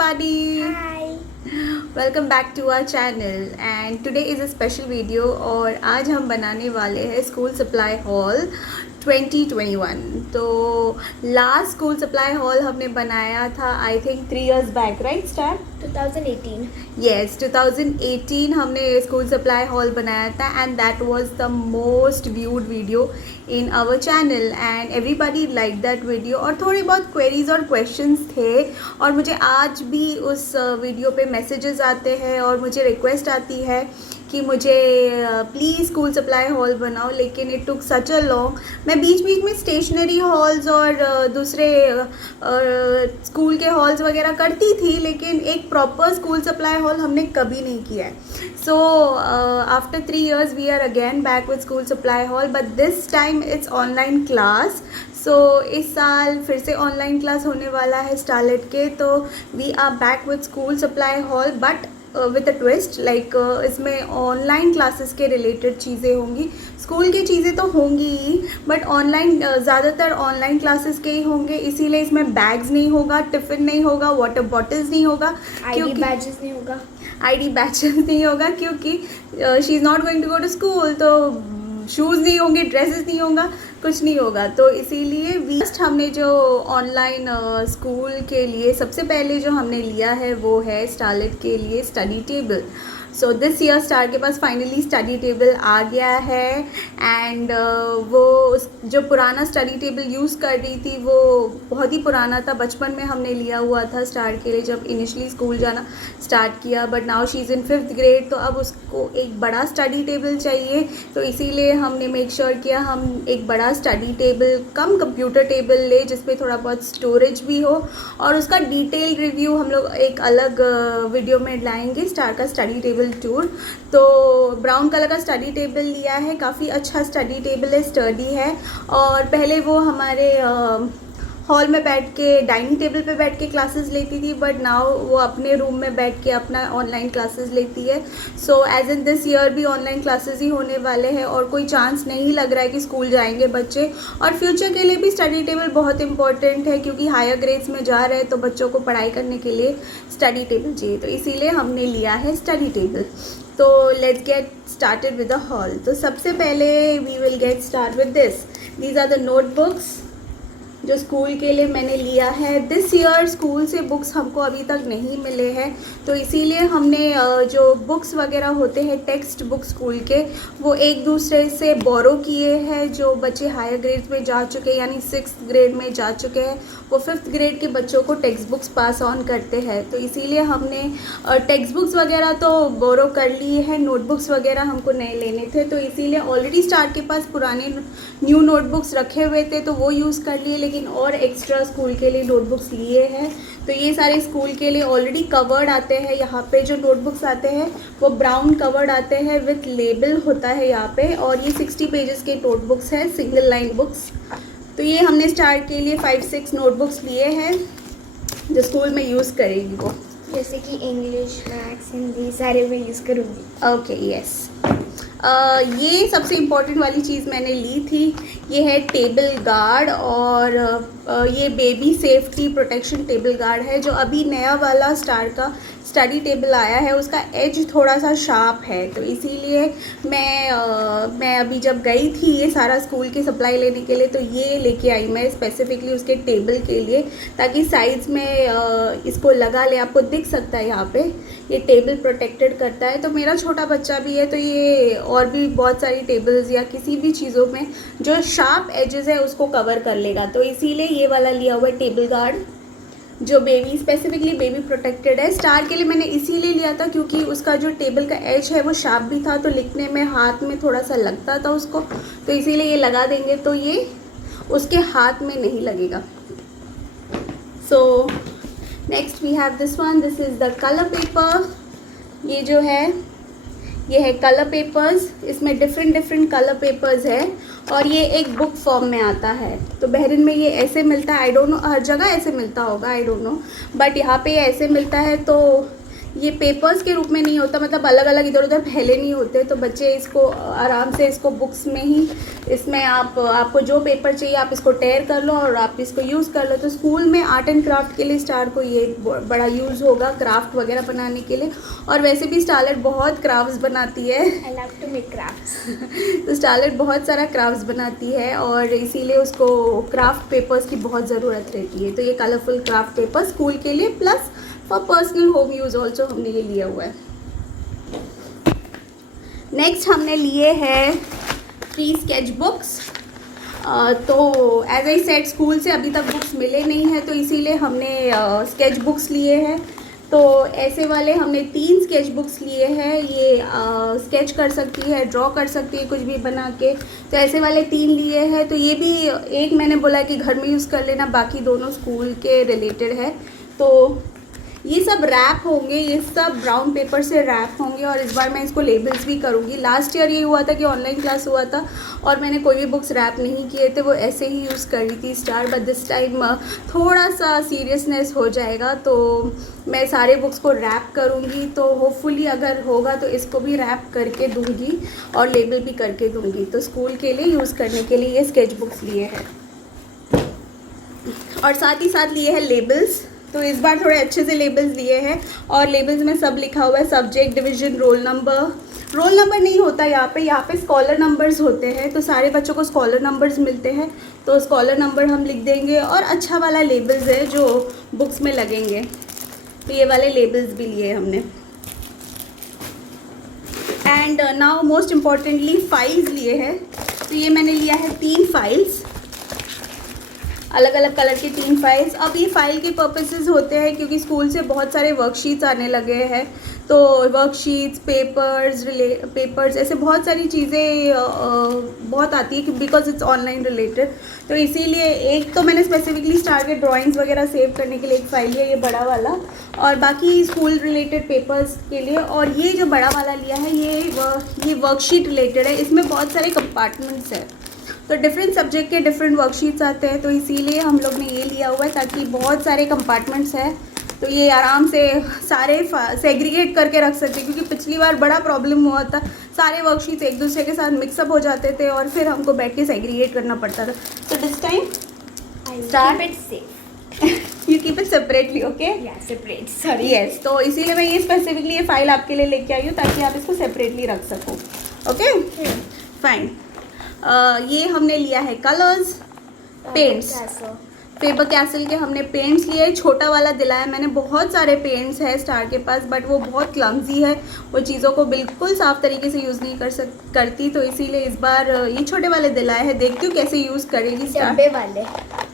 everybody. Hi. Welcome back to our channel and today is a special video और आज हम बनाने वाले हैं स्कूल सप्लाई हॉल 2021। तो लास्ट स्कूल सप्लाई हॉल हमने बनाया था I think 3 years back, right Star 2018. Yes, 2018 हमने स्कूल सप्लाई हॉल बनाया था and that was the most viewed video in our channel and everybody like that video. और थोड़ी बहुत क्वेरीज और क्वेश्चंस थे और मुझे आज भी उस वीडियो पे मैसेजेस आते हैं और मुझे रिक्वेस्ट आती है कि मुझे प्लीज़ स्कूल सप्लाई हॉल बनाओ, लेकिन it took such a long. मैं बीच बीच में स्टेशनरी हॉल्स और दूसरे स्कूल के हॉल्स वगैरह करती थी, लेकिन एक प्रॉपर स्कूल सप्लाई हॉल हमने कभी नहीं किया है। So after 3 years we are again back with school supply haul, but this time it's online class. So इस साल फिर से ऑनलाइन क्लास होने वाला है स्टारलेट के, तो we are back with school supply haul but with a twist. Like इसमें ऑनलाइन क्लासेस के रिलेटेड चीज़ें होंगी, स्कूल की चीज़ें तो होंगी ही बट ऑनलाइन ज़्यादातर ऑनलाइन क्लासेस के ही होंगे। इसीलिए इसमें बैग्स नहीं होगा, टिफ़िन नहीं होगा, वाटर बॉटल्स नहीं होगा, ID बैजेस नहीं होगा, ID बैचेस नहीं होगा क्योंकि she is not going to go to school, तो शूज़ नहीं होंगे, ड्रेसेस नहीं होगा, कुछ नहीं होगा। तो इसीलिए हमने जो ऑनलाइन स्कूल के लिए सबसे पहले जो हमने लिया है वो है स्टारलेट के लिए study table. So this year star के पास फाइनली स्टडी टेबल आ गया है एंड वो जो पुराना स्टडी टेबल यूज़ कर रही थी वो बहुत ही पुराना था, बचपन में हमने लिया हुआ था स्टार के लिए जब इनिशियली स्कूल जाना स्टार्ट किया, but now she is in 5th grade। तो अब उसको एक बड़ा स्टडी टेबल चाहिए, तो इसीलिए हमने मेक श्योर किया हम एक बड़ा स्टडी टेबल कम कंप्यूटर टेबल ले जिसपे थोड़ा बहुत स्टोरेज भी हो, और उसका डिटेल रिव्यू हम लोग एक अलग वीडियो में लाएंगे, स्टार का स्टडी टेबल टूर। तो ब्राउन कलर का स्टडी टेबल लिया है, काफ़ी अच्छा स्टडी टेबल है, स्टडी है। और पहले वो हमारे हॉल में बैठ के डाइनिंग टेबल पे बैठ के क्लासेस लेती थी, बट नाउ वो अपने रूम में बैठ के अपना ऑनलाइन क्लासेस लेती है। So as in this year भी ऑनलाइन क्लासेस ही होने वाले हैं और कोई चांस नहीं लग रहा है कि स्कूल जाएंगे बच्चे। और फ्यूचर के लिए भी स्टडी टेबल बहुत इंपॉर्टेंट है क्योंकि हायर ग्रेड्स में जा रहे हैं तो बच्चों को पढ़ाई करने के लिए स्टडी टेबल चाहिए, तो इसीलिए हमने लिया है स्टडी टेबल। तो let's get started with the haul. तो सबसे पहले we will get start with this, these are the notebooks जो स्कूल के लिए मैंने लिया है। दिस ईयर स्कूल से बुक्स हमको अभी तक नहीं मिले हैं, तो इसीलिए हमने जो बुक्स वगैरह होते हैं टेक्स्ट बुक स्कूल के वो एक दूसरे से बोरो किए हैं। जो बच्चे हायर ग्रेड्स में जा चुके हैं यानी 6th grade में जा चुके हैं वो 5th grade के बच्चों को टेक्स्ट बुक्स पास ऑन करते हैं, तो इसीलिए हमने टेक्स्ट बुक्स वगैरह तो बोरो कर लिए हैं, नोटबुक्स वगैरह हमको नए लेने थे, तो इसीलिए ऑलरेडी स्टार के पास पुराने न्यू नोटबुक्स रखे हुए थे तो वो यूज़ कर लिए, लेकिन और एक्स्ट्रा स्कूल के लिए नोटबुक्स लिए हैं। तो ये सारे स्कूल के लिए ऑलरेडी कवर्ड आते हैं। यहाँ पे जो नोटबुक्स आते हैं वो ब्राउन कवर्ड आते हैं विथ लेबल होता है यहाँ पे, और ये 60 पेजेस के नोटबुक्स हैं, सिंगल लाइन बुक्स। तो ये हमने स्टार के लिए 5-6 नोटबुक्स लिए हैं जो स्कूल में यूज़ करेगी वो, जैसे कि इंग्लिश, मैथ्स, हिंदी सारे में यूज़ करूँगी। Okay yes. ये सबसे इम्पोर्टेंट वाली चीज़ मैंने ली थी, ये है टेबल गार्ड, और ये baby safety protection table guard है जो अभी नया वाला स्टार का स्टडी टेबल आया है, उसका एज थोड़ा सा शार्प है, तो इसीलिए मैं अभी जब गई थी ये सारा स्कूल की सप्लाई लेने के लिए तो ये लेके आई मैं स्पेसिफिकली उसके टेबल के लिए, ताकि साइड्स में इसको लगा ले, आपको दिख सकता है यहाँ पे ये टेबल प्रोटेक्टेड करता है। तो मेरा छोटा बच्चा भी है तो ये और भी बहुत सारी टेबल्स या किसी भी चीज़ों में जो शार्प एजेस है उसको कवर कर लेगा, तो इसीलिए ये वाला लिया हुआ है टेबल गार्ड जो बेबी स्पेसिफिकली बेबी प्रोटेक्टेड है। स्टार के लिए मैंने इसीलिए लिया था क्योंकि उसका जो टेबल का एज है वो शार्प भी था, तो लिखने में हाथ में थोड़ा सा लगता था उसको, तो इसीलिए ये लगा देंगे तो ये उसके हाथ में नहीं लगेगा। So next we have this one, this is the colour paper. ये जो है ये है कलर पेपर्स, इसमें डिफरेंट कलर पेपर्स है और ये एक बुक फॉर्म में आता है। तो बहरीन में ये ऐसे मिलता है, आई डोंट नो हर जगह ऐसे मिलता होगा, आई डोंट नो, बट यहाँ पे ये ऐसे मिलता है। तो ये पेपर्स के रूप में नहीं होता, मतलब अलग अलग इधर उधर फैले नहीं होते, तो बच्चे इसको आराम से इसको बुक्स में ही, इसमें आपको जो पेपर चाहिए आप इसको टेयर कर लो और आप इसको यूज़ कर लो। तो स्कूल में आर्ट एंड क्राफ्ट के लिए स्टार को ये बड़ा यूज़ होगा, क्राफ्ट वगैरह बनाने के लिए। और वैसे भी स्टारलेट बहुत क्राफ्ट्स बनाती है। I love to make crafts. तो स्टारलेट बहुत सारा क्राफ्ट्स बनाती है और इसीलिए उसको क्राफ्ट पेपर्स की बहुत ज़रूरत रहती है। तो ये कलरफुल क्राफ्ट पेपर स्कूल के लिए plus for personal home use also हमने ये लिया हुआ है। नेक्स्ट हमने लिए हैं 3 स्केच बुक्स। तो एज आई सेड स्कूल से अभी तक बुक्स मिले नहीं हैं, तो इसीलिए हमने स्केच बुक्स लिए हैं। तो ऐसे वाले हमने 3 स्केच बुक्स लिए हैं। ये स्केच कर सकती है, ड्रॉ कर सकती है कुछ भी बना के, तो ऐसे वाले 3 लिए हैं। तो ये भी एक मैंने बोला कि घर में यूज़ कर लेना, बाकी दोनों स्कूल के रिलेटेड है। तो ये सब रैप होंगे, ये सब ब्राउन पेपर से रैप होंगे और इस बार मैं इसको लेबल्स भी करूँगी। लास्ट ईयर ये हुआ था कि ऑनलाइन क्लास हुआ था और मैंने कोई भी बुक्स रैप नहीं किए थे, वो ऐसे ही यूज़ कर रही थी स्टार। बट दिस टाइम थोड़ा सा सीरियसनेस हो जाएगा, तो मैं सारे बुक्स को रैप करूँगी। तो होपफुली अगर होगा तो इसको भी रैप करके दूँगी और लेबल भी करके दूँगी। तो स्कूल के लिए यूज़ करने के लिए ये स्केच बुक्स लिए हैं और साथ ही साथ लिए हैं लेबल्स। तो इस बार थोड़े अच्छे से लेबल्स लिए हैं और लेबल्स में सब लिखा हुआ है, सब्जेक्ट, डिवीज़न, रोल नंबर नहीं होता यहाँ पे स्कॉलर नंबर्स होते हैं। तो सारे बच्चों को स्कॉलर नंबर्स मिलते हैं, तो स्कॉलर नंबर हम लिख देंगे। और अच्छा वाला लेबल्स है जो बुक्स में लगेंगे, तो ये वाले लेबल्स भी लिए हमने। And now most importantly files लिए हैं। तो ये मैंने लिया है 3 फाइल्स, अलग अलग कलर की 3 फाइल्स। अब ये फाइल के पर्पसेस होते हैं क्योंकि स्कूल से बहुत सारे वर्कशीट्स आने लगे हैं, तो वर्कशीट्स, पेपर्स ऐसे बहुत सारी चीज़ें बहुत आती है बिकॉज इट्स ऑनलाइन रिलेटेड। तो इसीलिए एक तो मैंने स्पेसिफिकली स्टार के ड्राइंग्स वगैरह सेव करने के लिए एक फ़ाइल लिया, ये बड़ा वाला, और बाकी स्कूल रिलेटेड पेपर्स के लिए। और ये जो बड़ा वाला लिया है ये वर्कशीट रिलेटेड है, इसमें बहुत सारे कंपार्टमेंट्स हैं, तो डिफरेंट सब्जेक्ट के डिफरेंट वर्कशीट्स आते हैं। तो इसीलिए हम लोग ने ये लिया हुआ है ताकि बहुत सारे कंपार्टमेंट्स हैं, तो ये आराम से सारे सेग्रीगेट करके रख सकते हैं। क्योंकि पिछली बार बड़ा प्रॉब्लम हुआ था, सारे वर्कशीट्स एक दूसरे के साथ मिक्सअप हो जाते थे और फिर हमको बैठ के सेग्रीगेट करना पड़ता था। तो this time Keep it safe. You keep it separately, okay? Yeah, separate. Sorry. Yes, तो इसीलिए मैं ये स्पेसिफिकली ये फाइल आपके लिए लेके आई हूँ ताकि आप इसको सेपरेटली रख सको। Okay, fine. ये हमने लिया है कलर्स, पेंट्स, फेबर कैसल के हमने पेंट्स लिए। छोटा वाला दिलाया मैंने, बहुत सारे पेंट्स है स्टार के पास बट वो बहुत क्लमजी है, वो चीज़ों को बिल्कुल साफ़ तरीके से यूज़ नहीं करती, तो इसीलिए इस बार ये छोटे वाले दिलाए हैं। देखती हूँ कैसे यूज़ करेगी स्टार। डब्बे वाले।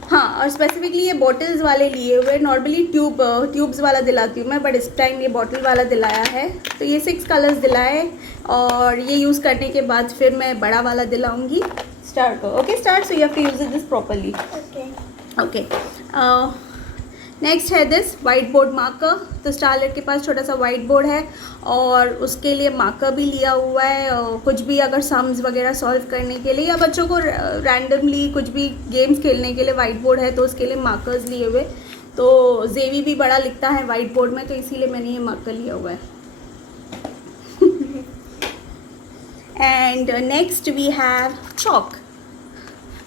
हाँ, और स्पेसिफिकली ये बॉटल्स वाले लिए हुए। नॉर्मली ट्यूब्स वाला दिलाती हूँ मैं, बट इस टाइम ये बॉटल वाला दिलाया है। तो ये 6 कलर्स दिलाए और ये यूज़ करने के बाद फिर मैं बड़ा वाला दिलाऊंगी स्टार को। Okay Star, so you have to use this properly. Okay, next है दिस वाइट बोर्ड मार्कर। तो स्टारलेट के पास छोटा सा वाइट बोर्ड है और उसके लिए मार्कर भी लिया हुआ है, कुछ भी अगर सम्स वगैरह सॉल्व करने के लिए या बच्चों को रैंडमली कुछ भी गेम्स खेलने के लिए वाइट बोर्ड है, तो उसके लिए मार्कर्स लिए हुए। तो जेवी भी बड़ा लिखता है वाइट बोर्ड में, तो इसीलिए मैंने ये मार्कर लिया हुआ है। And next we have chalk.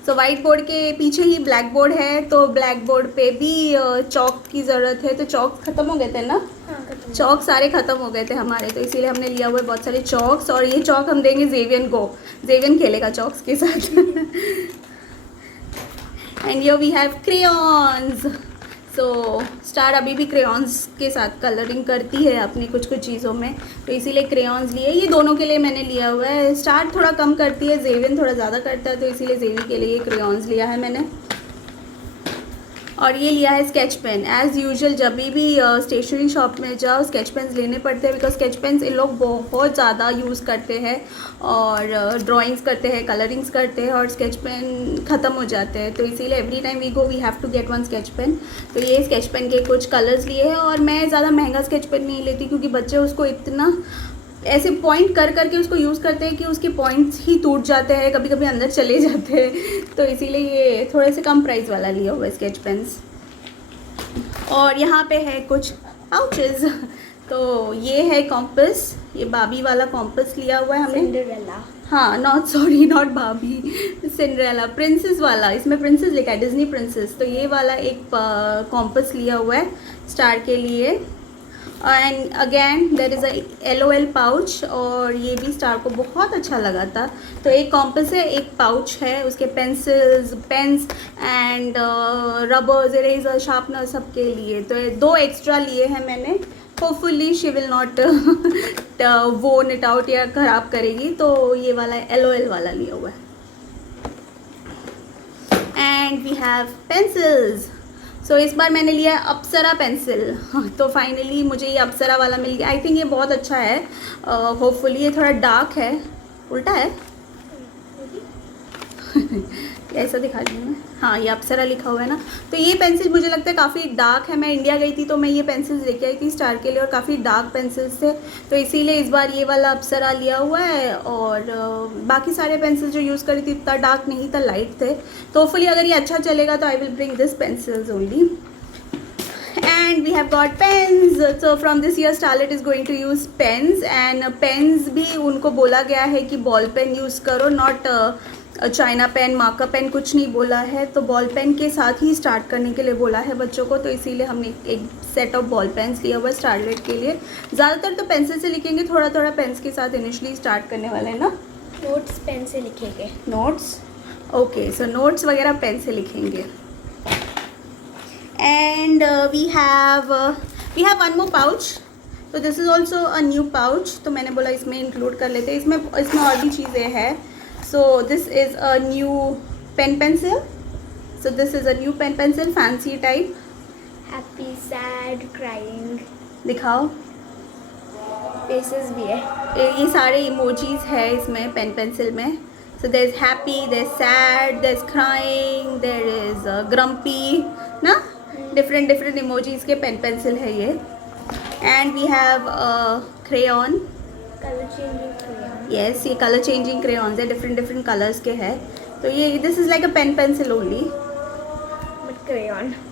तो वाइट बोर्ड के पीछे ही ब्लैक बोर्ड है, तो ब्लैक बोर्ड पे भी चॉक की ज़रूरत है। तो चॉक ख़त्म हो गए थे ना? हाँ, चॉक सारे ख़त्म हो गए थे हमारे, तो इसीलिए हमने लिया हुआ है बहुत सारे चॉक्स। और ये चॉक हम देंगे जेवियन को, जेवियन खेलेगा चॉक्स के साथ। And yo we have crayons. So Star अभी भी क्रेयॉन्स के साथ कलरिंग करती है अपनी कुछ कुछ चीज़ों में, तो इसीलिए क्रेयॉन्स लिए। ये दोनों के लिए मैंने लिया हुआ है। स्टार थोड़ा कम करती है, जेवियन थोड़ा ज़्यादा करता है, तो इसीलिए जेवी के लिए ये क्रेयॉन्स लिया है मैंने। और ये लिया है स्केच पेन। एज़ यूजुअल जब भी स्टेशनरी शॉप में जाओ स्केच पेन्स लेने पड़ते हैं, बिकॉज स्केच पेन्स इन लोग बहुत ज़्यादा यूज़ करते हैं और ड्राइंग्स करते हैं, कलरिंग्स करते हैं और स्केच पेन ख़त्म हो जाते हैं, तो इसीलिए every time we go we have to get one sketch pen. तो ये स्केच पेन के कुछ कलर्स लिए हैं और मैं ज़्यादा महंगा स्केच पेन नहीं लेती क्योंकि बच्चे उसको इतना ऐसे पॉइंट कर करके उसको यूज़ करते हैं कि उसके पॉइंट्स ही टूट जाते हैं, कभी कभी अंदर चले जाते हैं, तो इसीलिए ये थोड़े से कम प्राइस वाला लिया हुआ है स्केच पेन्स। और यहाँ पे है कुछ पाउचेस। तो ये है कॉम्पस, ये बाबी वाला कॉम्पस लिया हुआ है हमने। सिंड्रेला। हाँ, नॉट बाबी, सिंड्रेला, प्रिंसेस वाला, इसमें प्रिंसेस लिखा है, डिज्नी प्रिंसेस। तो ये वाला एक कॉम्पस लिया हुआ है स्टार के लिए। And again there is a LOL pouch, और ये भी स्टार को बहुत अच्छा लगा था। तो एक कॉम्पस है, एक पाउच है, उसके pencils, pens and rubbers, eraser, sharpener सबके लिए। तो ये 2 एक्स्ट्रा लिए हैं मैंने। Hopefully she will not won it out या ख़राब करेगी। तो ये वाला LOL वाला लिया हुआ है। And we have pencils. So इस बार मैंने लिया है अप्सरा पेंसिल। तो फाइनली मुझे ये अप्सरा वाला मिल गया। आई थिंक ये बहुत अच्छा है। होपफुली ये थोड़ा डार्क है, उल्टा है ऐसा दिखा रही हूँ मैं। हाँ, ये अप्सरा लिखा हुआ है ना। तो ये पेंसिल मुझे लगता है काफ़ी डार्क है। मैं इंडिया गई थी तो मैं ये पेंसिल्स लेके आई थी स्टार के लिए, और काफ़ी डार्क पेंसिल्स थे, तो इसीलिए इस बार ये वाला अप्सरा लिया हुआ है। और बाकी सारे पेंसिल्स जो यूज़ करी थी इतना डार्क नहीं था, लाइट थे। तो होपफुली अगर ये अच्छा चलेगा तो I will bring this pencils only. And we have got pens. So from this year Starlet is going to use pens, and pens भी उनको बोला गया है कि बॉल पेन यूज़ करो, not China pen, marker pen कुछ नहीं बोला है। तो बॉल पेन के साथ ही स्टार्ट करने के लिए बोला है बच्चों को। तो इसीलिए हमने एक सेट ऑफ बॉल पेन्स लिया हुआ है स्टारलेट के लिए। ज़्यादातर तो पेंसिल से लिखेंगे, थोड़ा थोड़ा पेन्स के साथ इनिशियली स्टार्ट करने वाले हैं ना। नोट्स पेन से लिखेंगे। नोट्स, ओके, सो नोट्स वगैरह पेन से लिखेंगे। And we have one more pouch. So this is also a new pouch. तो मैंने बोला इसमें इंक्लूड कर लेते हैं। इसमें और भी चीज़ें हैं। So this is a new pen pencil. So this is a new pen pencil, fancy type. Happy, sad, crying. दिखाओ। फेसेस भी है। ये सारे इमोजीज है इसमें पेन पेंसिल में। So there is happy, there is sad, there is crying, there is grumpy, ना? Different emojis के पेन पेंसिल है ये। And we have crayon, colour changing crayon. Yes, ये कलर चेंजिंग क्रेयॉन्स है, different colours के हैं। तो ये this is like a pen pencil only,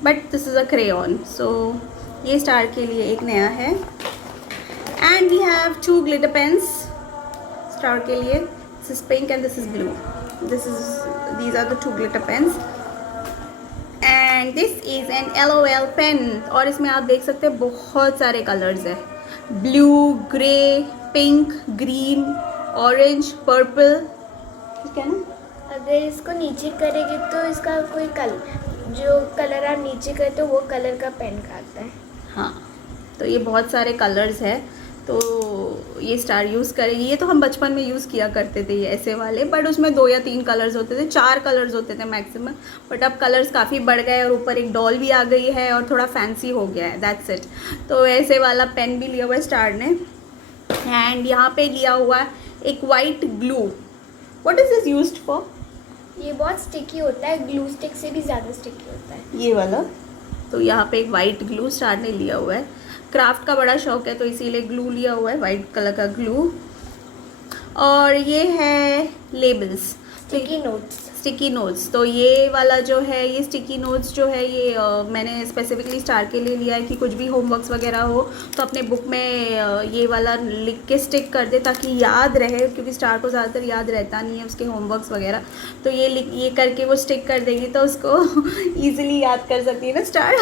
but this is a crayon. So ये स्टार के लिए एक नया है। And we have 2 glitter pens star के लिए। This is pink and this is blue. these are the 2 glitter pens. And this is an LOL pen. और इसमें आप देख सकते हैं बहुत सारे कलर्स है, blue, grey, pink, green, orange, purple, ठीक है ना। अगर इसको नीचे करेंगे तो इसका कोई जो कलर आप नीचे करते हो वो कलर का पेन का आता है। हाँ, तो ये बहुत सारे कलर्स है। तो ये स्टार यूज़ करेगी। ये तो हम बचपन में यूज़ किया करते थे ये ऐसे वाले, बट उसमें 2 या 3 कलर्स होते थे, 4 कलर्स होते थे मैक्सिमम। बट अब कलर्स काफ़ी बढ़ गए और ऊपर एक डॉल भी आ गई है और थोड़ा फैंसी हो गया है, दैट्स इट। तो ऐसे वाला पेन भी लिया हुआ है स्टार ने। एंड यहाँ पे लिया हुआ है एक white glue. What is this used for? ये बहुत स्टिकी होता है, ग्लू स्टिक से भी ज़्यादा स्टिकी होता है ये वाला। तो यहाँ पे एक वाइट ग्लू स्टार ने लिया हुआ है। क्राफ्ट का बड़ा शौक है तो इसीलिए ग्लू लिया हुआ है, वाइट कलर का ग्लू। और ये है लेबल्स, स्टिकी नोट्स। तो ये वाला जो है, ये स्टिकी नोट्स जो है ये मैंने स्पेसिफिकली स्टार के लिए लिया है कि कुछ भी होमवर्क्स वगैरह हो तो अपने बुक में ये वाला लिख के स्टिक कर दे ताकि याद रहे, क्योंकि स्टार को ज़्यादातर याद रहता नहीं है उसके होमवर्क्स वगैरह। तो ये करके वो स्टिक कर देगी तो उसको ईजिली याद कर सकती है ना स्टार।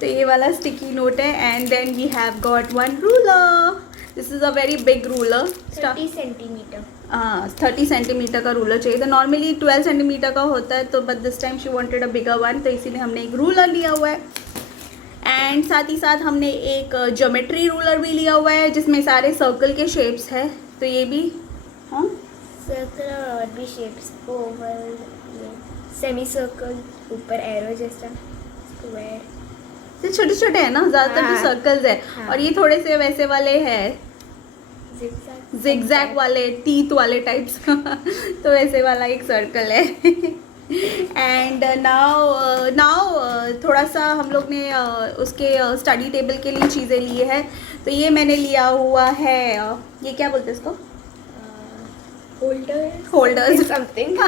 तो ये वाला स्टिकी नोट है। And then we have got 1 ruler. This is a very big ruler, 30 centimetre. हाँ, 30 सेंटीमीटर का रूलर चाहिए था। नॉर्मली 12 सेंटीमीटर का होता है, तो but this time she wanted a bigger one, तो इसीलिए हमने एक रूलर लिया हुआ है। एंड साथ ही साथ हमने एक ज्योमेट्री रूलर भी लिया हुआ है जिसमें सारे सर्कल के शेप्स है। तो ये भी, हाँ, सर्कल और भी शेप्स, ओवल, सेमी सर्कल, ऊपर एरो जैसा, स्क्वायर, ये छोटे छोटे है ना, ज़्यादातर तो सर्कल्स है। हाँ। और ये थोड़े से वैसे वाले हैं, जिगजैग वाले, टीथ वाले टाइप्स। तो वैसे वाला एक सर्कल है। एंड नाउ थोड़ा सा हम लोग ने उसके स्टडी टेबल के लिए चीज़ें ली है। तो ये मैंने लिया हुआ है, ये क्या बोलते हैं इसको, होल्डर्स समथिंग।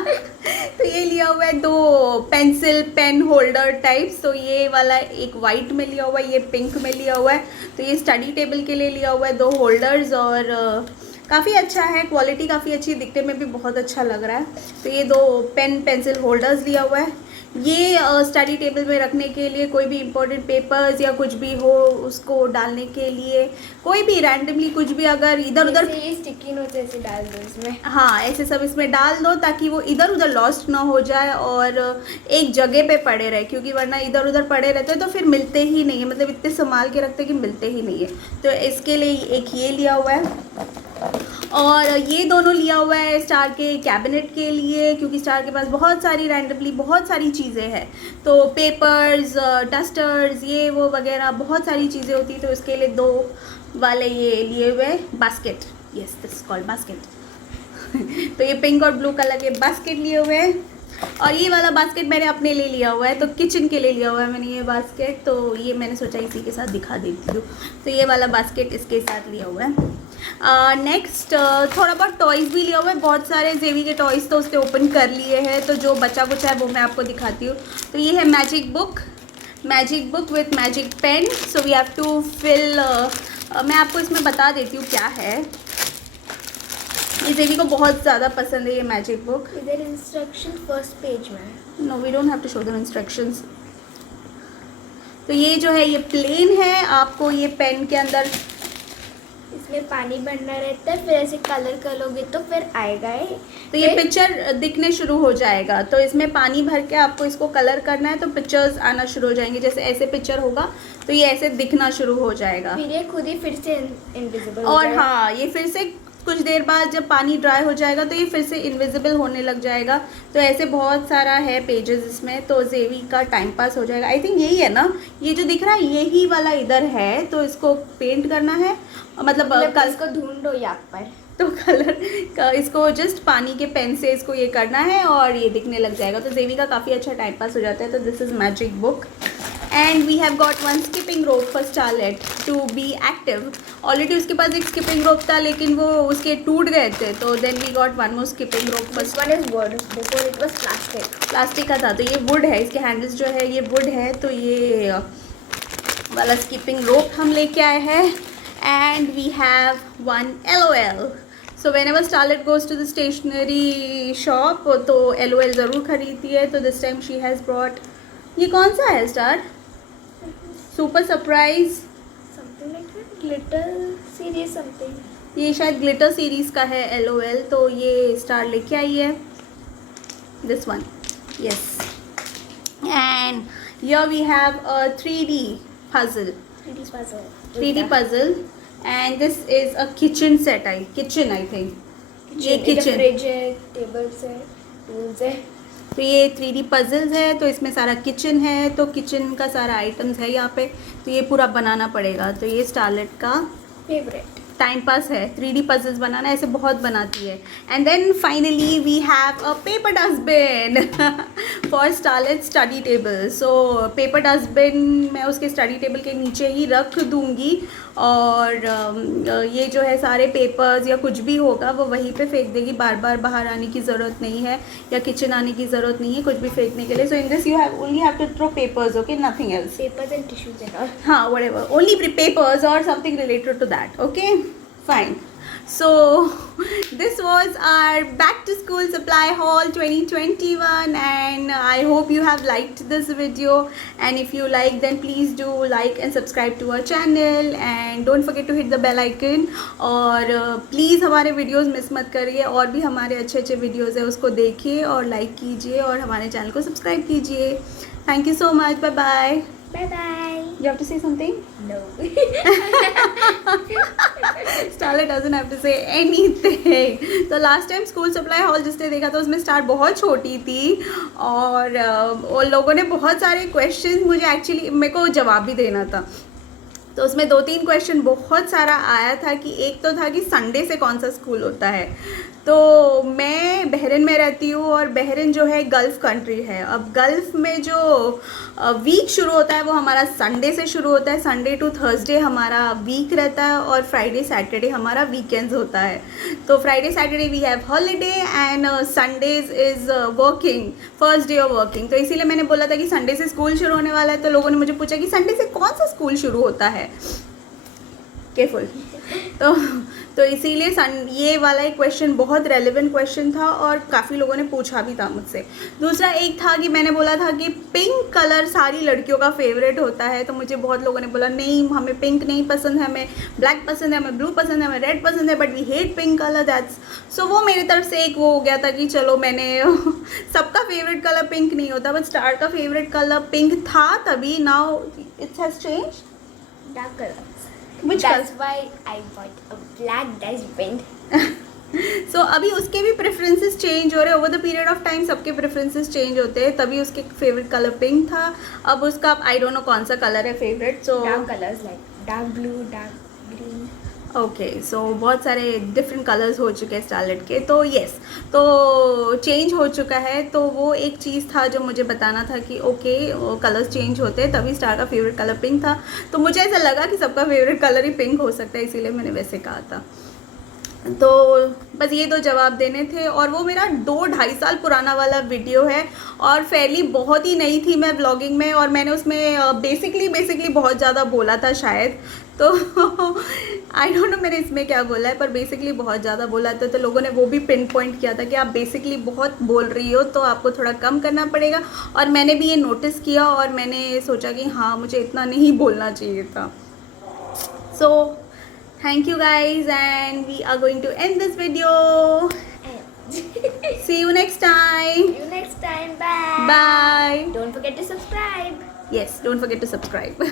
तो ये लिया हुआ है 2 पेंसिल पेन होल्डर टाइप्स। तो ये वाला एक वाइट में लिया हुआ है, ये पिंक में लिया हुआ है। तो ये स्टडी टेबल के लिए लिया हुआ है 2 होल्डर्स, और काफ़ी अच्छा है, क्वालिटी काफ़ी अच्छी, दिखने में भी बहुत अच्छा लग रहा है। तो ये 2 पेन पेंसिल होल्डर्स लिया हुआ है। ये स्टडी टेबल में रखने के लिए, कोई भी इंपॉर्टेंट पेपर्स या कुछ भी हो उसको डालने के लिए, कोई भी रैंडमली कुछ भी अगर इधर उधर, ये स्टिकी नोट्स ऐसे डाल दो इसमें। हाँ ऐसे सब इसमें डाल दो ताकि वो इधर उधर लॉस्ट ना हो जाए और एक जगह पे पड़े रहे, क्योंकि वरना इधर उधर पड़े रहते हैं तो फिर मिलते ही नहीं है, मतलब इतने संभाल के रखते हैं कि मिलते ही नहीं है। तो इसके लिए एक ये लिया हुआ है, और ये दोनों लिया हुआ है स्टार के कैबिनेट के लिए, क्योंकि स्टार के पास बहुत सारी रैंडमली बहुत सारी चीज़ें हैं। तो पेपर्स, डस्टर्स, ये वो वगैरह बहुत सारी चीज़ें होती, तो इसके लिए 2 वाले ये लिए हुए basket, yes this is called basket. तो ये पिंक और ब्लू कलर के बास्केट लिए हुए हैं, और ये वाला बास्केट मैंने अपने लिए लिया हुआ है, तो किचन के लिए लिया हुआ है मैंने ये बास्केट। तो ये मैंने सोचा इसी के साथ दिखा देती हूँ। तो ये वाला बास्केट इसके साथ लिया हुआ है। नेक्स्ट थोड़ा बहुत टॉयज़ भी लिया हुआ है, बहुत सारे जेवी के टॉयज़ तो उससे ओपन कर लिए हैं, तो जो बचा कुछ है वो मैं आपको दिखाती हूँ। तो ये है magic book with magic pen. So we have to fill, मैं आपको इसमें बता देती हूँ क्या है। ये जेवी को बहुत ज़्यादा पसंद है ये मैजिक बुक। इधर इंस्ट्रक्शन फर्स्ट पेज में। No we don't have to show the instructions. तो ये जो है ये प्लेन है, आपको ये पेन के अंदर इसमें पानी भरना रहता है, फिर ऐसे कलर करोगे तो फिर आएगा ये। तो ये पिक्चर दिखने शुरू हो जाएगा। तो इसमें पानी भर के आपको इसको कलर करना है, तो पिक्चर्स आना शुरू हो जाएंगे। जैसे ऐसे पिक्चर होगा तो ये ऐसे दिखना शुरू हो जाएगा, फिर ये खुद ही फिर से इनविजिबल हो और जाएगा। हाँ ये फिर से कुछ देर बाद जब पानी ड्राई हो जाएगा तो ये फिर से इनविजिबल होने लग जाएगा। तो ऐसे बहुत सारा है पेजेस इसमें, तो जेवी का टाइम पास हो जाएगा। आई थिंक यही है ना, ये जो दिख रहा है यही वाला इधर है। तो इसको पेंट करना है, मतलब कल इसको ढूंढो यहाँ पर। तो कलर का इसको जस्ट पानी के पेन से इसको ये करना है और ये दिखने लग जाएगा। तो जेवी का काफ़ी अच्छा टाइम पास हो जाता है। तो this is magic book, and we have got 1 skipping rope for Starlet to be active. Already उसके पास एक स्किपिंग रोप था लेकिन वो उसके टूट गए थे, तो then we got 1 more skipping rope. First one is wood, before it was plastic का था, तो ये वुड है, इसके हैंडल्स जो है ये वुड है। तो ये वाला स्किपिंग रोप हम लेके आए हैं, and we have 1 LOL। So whenever Starlet goes to the stationery shop तो LOL ज़रूर खरीदती है। तो this time she has brought, ये कौन सा है star? Super surprise something like that, glitter series something. ये शायद ग्लिटर सीरीज़ का है LOL। तो ये स्टार लेके आई है, this one, yes. And here we have a 3D puzzle, 3D puzzle, and this is a kitchen set, kitchen I think। ये किचन, फ्रिज है, टेबल्स है, टूल्स है। तो ये 3D puzzles है, तो इसमें सारा किचन है, तो किचन का सारा आइटम्स है यहाँ पे। तो ये पूरा बनाना पड़ेगा। तो ये स्टारलेट का फेवरेट टाइम पास है, 3D puzzles बनाना, ऐसे बहुत बनाती है। And then finally we have a paper dustbin for Starlet study table. So paper dustbin मैं उसके स्टडी टेबल के नीचे ही रख दूँगी, और ये जो है सारे पेपर्स या कुछ भी होगा वो वहीं पे फेंक देगी, बार बार बाहर आने की ज़रूरत नहीं है या किचन आने की ज़रूरत नहीं है कुछ भी फेंकने के लिए। So in this you have only have to throw papers, okay, nothing else. Papers and tissues and all, हाँ whatever, only papers or something related to that, okay, fine। So this was our back to school supply haul 2021, and I hope you have liked this video, and if you like then please do like and subscribe to our channel, and don't forget to hit the bell icon। और please हमारे videos miss मत करिए, और भी हमारे अच्छे अच्छे videos है उसको देखिए और लाइक कीजिए और हमारे चैनल को सब्सक्राइब कीजिए। Thank you so much, bye bye. Bye bye. You have to say something? No। Starlet doesn't have to say anything। तो last time school supply hall जिसने देखा था उसमें स्टार बहुत छोटी थी, और लोगों ने बहुत सारे क्वेश्चन मुझे एक्चुअली मेरे को जवाब भी देना था। तो उसमें 2-3 क्वेश्चन बहुत सारा आया था कि एक तो था कि संडे से कौन सा स्कूल होता है। तो मैं बहरीन में रहती हूँ और बहरीन जो है गल्फ़ कंट्री है। अब गल्फ़ में जो वीक शुरू होता है वो हमारा संडे से शुरू होता है। संडे टू थर्सडे हमारा वीक रहता है और फ्राइडे सैटरडे हमारा वीकेंड्स होता है। तो Friday Saturday we have holiday and Sundays is working, first day of working. तो इसीलिए मैंने बोला था कि संडे से स्कूल शुरू होने वाला है। तो लोगों ने मुझे पूछा कि संडे से कौन सा स्कूल शुरू होता है, केयरफुल। तो इसीलिए ये वाला एक क्वेश्चन बहुत रेलेवेंट क्वेश्चन था और काफ़ी लोगों ने पूछा भी था मुझसे। दूसरा एक था कि मैंने बोला था कि पिंक कलर सारी लड़कियों का फेवरेट होता है। तो मुझे बहुत लोगों ने बोला नहीं, हमें पिंक नहीं पसंद है, हमें ब्लैक पसंद है, हमें ब्लू पसंद है, हमें रेड पसंद है, but we hate pink colour, that's so. वो मेरी तरफ से एक वो हो गया था कि चलो मैंने सबका फेवरेट कलर पिंक नहीं होता, बट स्टार का फेवरेट कलर पिंक था तभी। Now it has change Dark color. Which That's why I bought a black dustbin. सो अभी उसके भी प्रेफरेंसेस चेंज हो रहे हैं। Over the period of time सबके प्रेफरेंसेस चेंज होते हैं। तभी उसके फेवरेट कलर पिंक था, अब उसका आई डोंट नो कौन सा कलर है favourite. So Dark colors like dark blue, dark green. Okay, so बहुत सारे डिफरेंट कलर्स हो चुके हैं स्टारलेट के। तो येस, तो चेंज हो चुका है। तो वो एक चीज़ था जो मुझे बताना था कि ओके कलर्स चेंज होते हैं, तभी स्टार का फेवरेट कलर पिंक था। तो मुझे ऐसा लगा कि सबका फेवरेट कलर ही पिंक हो सकता है, इसीलिए मैंने वैसे कहा था। तो बस ये 2 जवाब देने थे। और वो मेरा 2-2.5 साल पुराना वाला वीडियो है और फैली बहुत ही नई थी मैं व्लॉगिंग में, और मैंने उसमें बेसिकली बहुत ज़्यादा बोला था शायद। तो आई डोंट नो मैंने इसमें क्या बोला है, पर बेसिकली बहुत ज़्यादा बोला था। तो लोगों ने वो भी पिन पॉइंट किया था कि आप बेसिकली बहुत बोल रही हो, तो आपको थोड़ा कम करना पड़ेगा। और मैंने भी ये नोटिस किया और मैंने सोचा कि हाँ, मुझे इतना नहीं बोलना चाहिए था। सो thank you guys, and we are going to end this video. And See you next time. see you next time. Bye. Bye. Don't forget to subscribe. Yes, don't forget to subscribe.